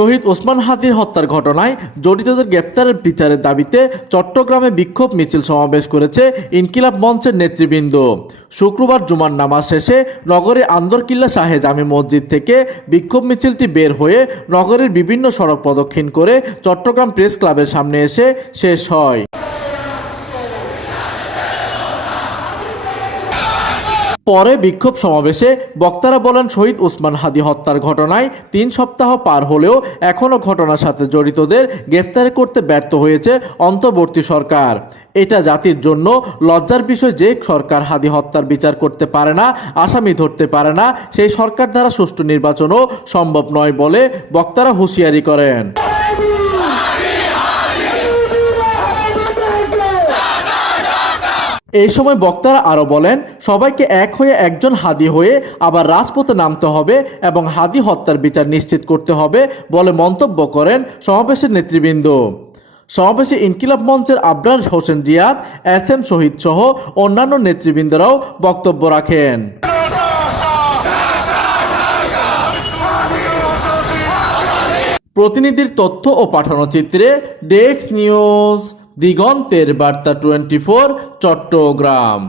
শহীদ ওসমান হাদির হত্যার ঘটনায় জড়িতদের গ্রেফতারের বিচারের দাবিতে চট্টগ্রামে বিক্ষোভ মিছিল সমাবেশ করেছে ইনকিলাব মঞ্চের নেতৃবৃন্দ। শুক্রবার জুমার নামাজ শেষে নগরের আন্দরকিল্লা শাহে জামি মসজিদ থেকে বিক্ষোভ মিছিলটি বের হয়ে নগরের বিভিন্ন সড়ক প্রদক্ষিণ করে চট্টগ্রাম প্রেস ক্লাবের সামনে এসে শেষ হয়। পরে বিক্ষোভ সমাবেশে বক্তারা বলেন, শহীদ ওসমান হাদি হত্যার ঘটনায় ৩ সপ্তাহ পার হলেও এখনও ঘটনার সাথে জড়িতদের গ্রেফতার করতে ব্যর্থ হয়েছে অন্তর্বর্তী সরকার। এটা জাতির জন্য লজ্জার বিষয় যে সরকার হাদি হত্যার বিচার করতে পারে না, আসামি ধরতে পারে না, সেই সরকার দ্বারা সুষ্ঠু নির্বাচনও সম্ভব নয় বলে বক্তারা হুঁশিয়ারি করেন। এই সময় বক্তারা আরও বলেন, সবাইকে এক হয়ে একজন হাদি হয়ে আবার রাজপথে নামতে হবে এবং হাদি হত্যার বিচার নিশ্চিত করতে হবে বলে মন্তব্য করেন সমাবেশের নেতৃবৃন্দ। সমাবেশে ইনকিলাব মঞ্চের আবরার হোসেন রিয়াদ, SM শহীদ সহ অন্যান্য নেতৃবৃন্দরাও বক্তব্য রাখেন। প্রতিনিধির তথ্য ও পাঠানো চিত্রে ডেস্ক নিউজ, দিগন্তের বার্তা 24, চট্টগ্রাম।